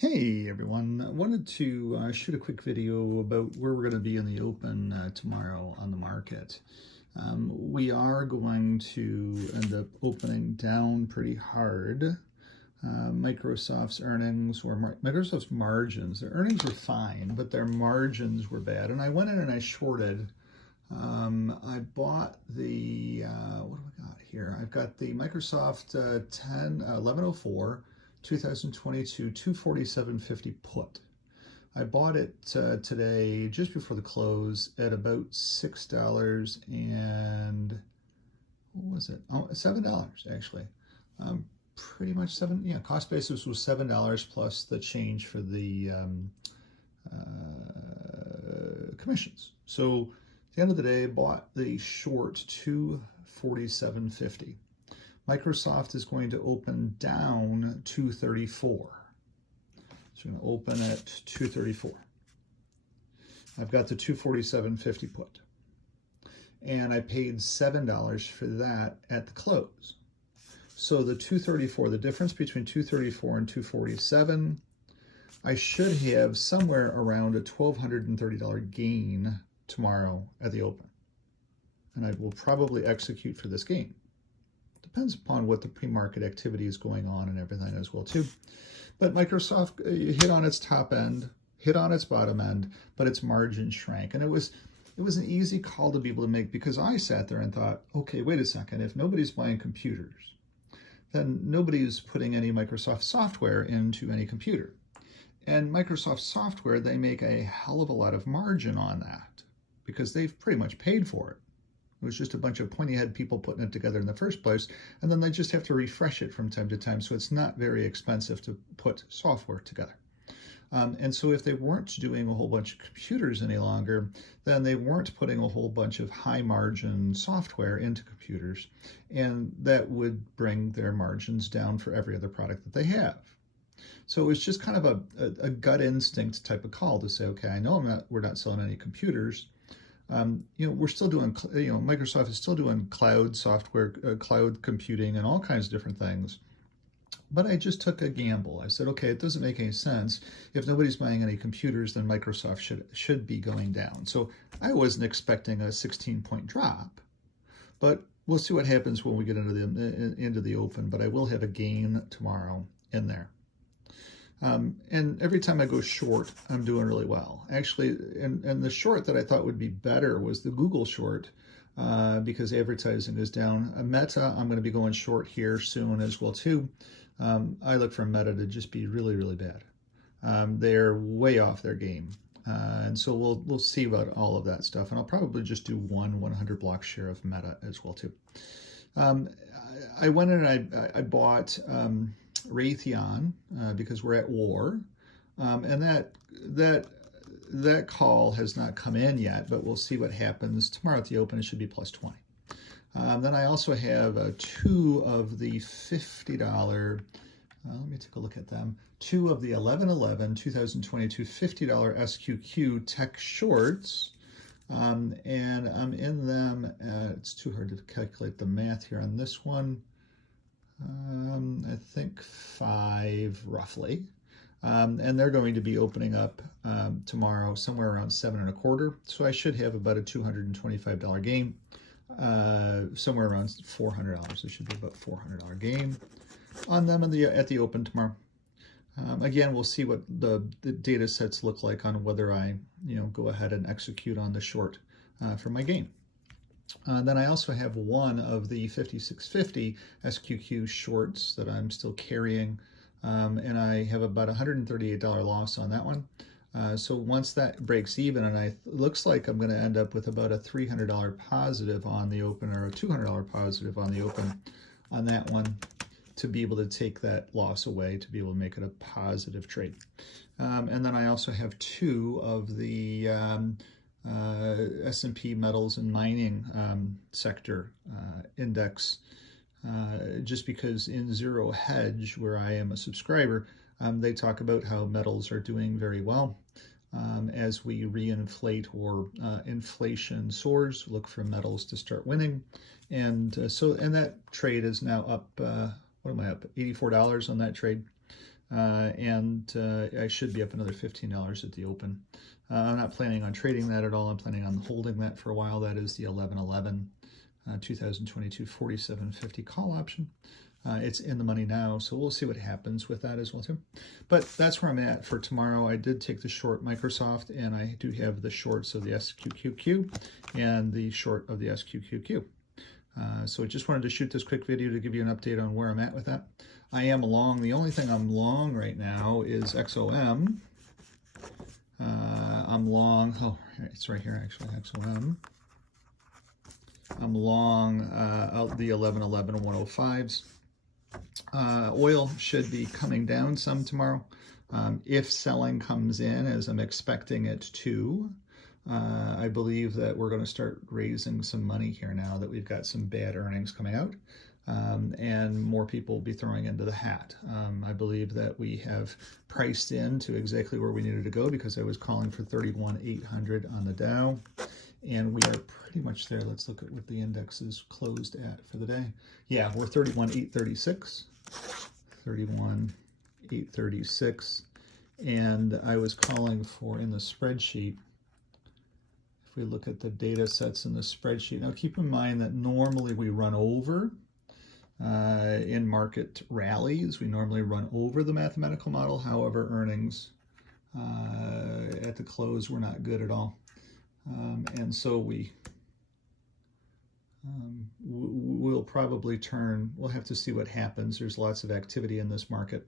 Hey everyone, I wanted to shoot a quick video about where we're going to be in the open tomorrow on the market. We are going to end up opening down pretty hard. Microsoft's earnings, or Microsoft's margins, their earnings were fine, but their margins were bad. And I went in and I shorted. I bought the, what do I got here? I've got the Microsoft 1104. 2022 247.50 put. I bought it today just before the close at about $6 and what was it? Oh, $7 actually. Pretty much seven. Yeah, cost basis was $7 plus the change for the commissions. So at the end of the day, I bought the short 247.50. Microsoft is going to open down 234. So I'm going to open at 234. I've got the 247.50 put. And I paid $7 for that at the close. So the 234, the difference between 234 and 247, I should have somewhere around a $1,230 gain tomorrow at the open. And I will probably execute for this gain. Depends upon what the pre-market activity is going on and everything as well too. But Microsoft hit on its top end, hit on its bottom end, but its margin shrank. And it was an easy call to be able to make because I sat there and thought, okay, wait a second, if nobody's buying computers, then nobody's putting any Microsoft software into any computer. And Microsoft software, they make a hell of a lot of margin on that because they've pretty much paid for it. It was just a bunch of pointy-head people putting it together in the first place, and then they just have to refresh it from time to time, so it's not very expensive to put software together. And so if they weren't doing a whole bunch of computers any longer, then they weren't putting a whole bunch of high-margin software into computers, and that would bring their margins down for every other product that they have. So it was just kind of a gut instinct type of call to say, okay, I know we're not selling any computers. We're still doing, Microsoft is still doing cloud software, cloud computing, and all kinds of different things. But I just took a gamble. I said, okay, it doesn't make any sense. If nobody's buying any computers, then Microsoft should be going down. So I wasn't expecting a 16-point drop, but we'll see what happens when we get into the open. But I will have a gain tomorrow in there. And every time I go short, I'm doing really well. Actually, and the short that I thought would be better was the Google short because advertising is down. Meta, I'm going to be going short here soon as well too. I look for Meta to just be really, really bad. They're way off their game. And so we'll see about all of that stuff. And I'll probably just do 100 block share of Meta as well too. I went in and I bought Raytheon because we're at war, and that call has not come in yet, but we'll see what happens tomorrow at the open. It should be plus 20. Then I also have two of the $50. Let me take a look at them. Two of the 11/11 2022 $50 SQQ tech shorts. And I'm in them at, it's too hard to calculate the math here on this one. I think 5 roughly. And they're going to be opening up tomorrow somewhere around 7.25. So I should have about a $225 gain, somewhere around $400. It should be about $400 gain on them at the open tomorrow. Again, we'll see what the data sets look like on whether I go ahead and execute on the short for my gain. Then I also have one of the 5650 SQQ shorts that I'm still carrying, and I have about $138 loss on that one. So once that breaks even, and it looks like I'm going to end up with about a $300 positive on the open, or a $200 positive on the open on that one, to be able to take that loss away, to be able to make it a positive trade. And then I also have two of the S&P metals and mining sector index, just because in Zero Hedge, where I am a subscriber, they talk about how metals are doing very well. As we reinflate or inflation soars, look for metals to start winning. And and that trade is now up, what am I up, $84 on that trade. and I should be up another $15 at the open. I'm not planning on trading that at all. I'm planning on holding that for a while. That is the 1111 2022 47.50 call option. It's in the money now, so we'll see what happens with that as well too. But that's where I'm at for tomorrow. I did take the short Microsoft, and I do have the shorts of the SQQQ and the short of the SQQQ. So I just wanted to shoot this quick video to give you an update on where I'm at with that. I am long. The only thing I'm long right now is XOM. I'm long. Oh, it's right here actually. XOM. I'm long the 1111 105s. Oil should be coming down some tomorrow. If selling comes in, as I'm expecting it to, I believe that we're going to start raising some money here now that we've got some bad earnings coming out, and more people will be throwing into the hat. I believe that we have priced in to exactly where we needed to go, because I was calling for 31,800 on the Dow, and we are pretty much there. Let's look at what the index is closed at for the day. Yeah, we're 31,836, 31,836, and I was calling for, in the spreadsheet, if we look at the data sets in the spreadsheet, now keep in mind that normally we run over in market rallies. We normally run over the mathematical model. However, earnings at the close were not good at all. And so we'll probably turn, we'll have to see what happens. There's lots of activity in this market.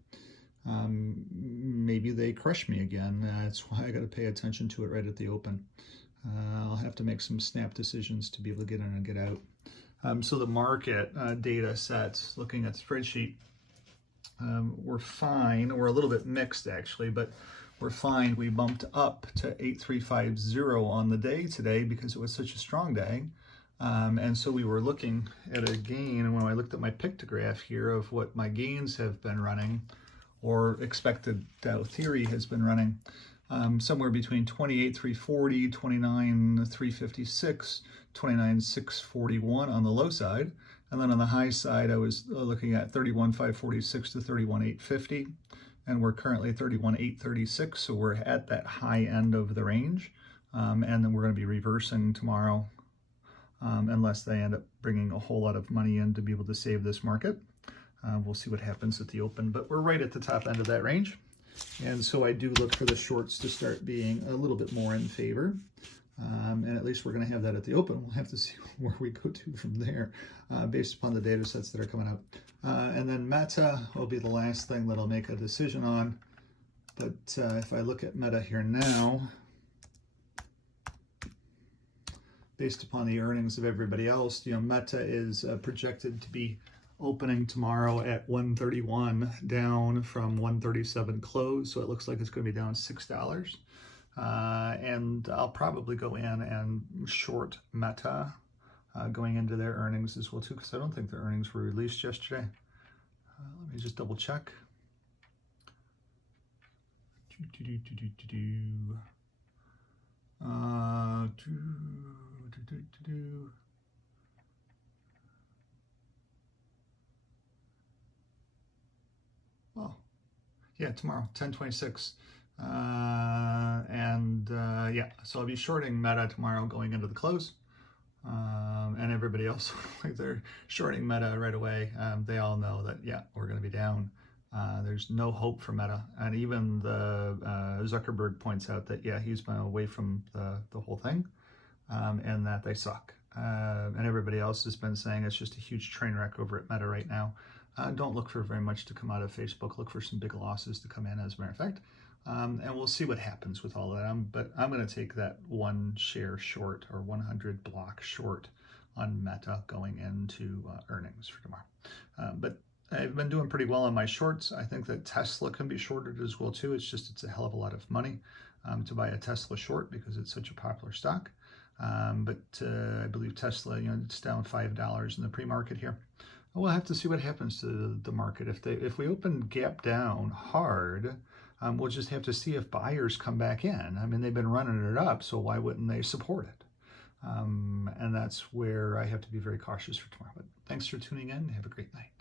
Maybe they crush me again. That's why I got to pay attention to it right at the open. I'll have to make some snap decisions to be able to get in and get out. So the market data sets, looking at the spreadsheet, we're fine. We're a little bit mixed actually, but we're fine. We bumped up to 8350 on the day today because it was such a strong day. And so we were looking at a gain, and when I looked at my pictograph here of what my gains have been running, or expected Dow theory has been running, somewhere between 28,340, 29,356, 29,641 on the low side. And then on the high side, I was looking at 31,546 to 31,850. And we're currently 31,836, so we're at that high end of the range. And then we're going to be reversing tomorrow, unless they end up bringing a whole lot of money in to be able to save this market. We'll see what happens at the open, but we're right at the top end of that range. And so I do look for the shorts to start being a little bit more in favor. And at least we're going to have that at the open. We'll have to see where we go to from there based upon the data sets that are coming out. And then Meta will be the last thing that I'll make a decision on. But if I look at Meta here now, based upon the earnings of everybody else, you know, Meta is projected to be opening tomorrow at 131, down from 137 close. So it looks like it's going to be down $6. And I'll probably go in and short Meta going into their earnings as well too, because I don't think their earnings were released yesterday. Let me just double check. Oh, yeah, tomorrow, 10/26. Yeah, so I'll be shorting Meta tomorrow going into the close. And everybody else, like they're shorting Meta right away. They all know that, yeah, we're going to be down. There's no hope for Meta. And even the Zuckerberg points out that, yeah, he's been away from the whole thing, and that they suck. And everybody else has been saying it's just a huge train wreck over at Meta right now. Don't look for very much to come out of Facebook. Look for some big losses to come in, as a matter of fact. And we'll see what happens with all that. But I'm going to take that one share short, or 100 block short on Meta going into earnings for tomorrow. But I've been doing pretty well on my shorts. I think that Tesla can be shorted as well too. It's a hell of a lot of money to buy a Tesla short because it's such a popular stock. But I believe Tesla, you know, it's down $5 in the pre-market here. We'll have to see what happens to the market. If we open gap down hard, we'll just have to see if buyers come back in. I mean, they've been running it up, so why wouldn't they support it? And that's where I have to be very cautious for tomorrow. But thanks for tuning in. Have a great night.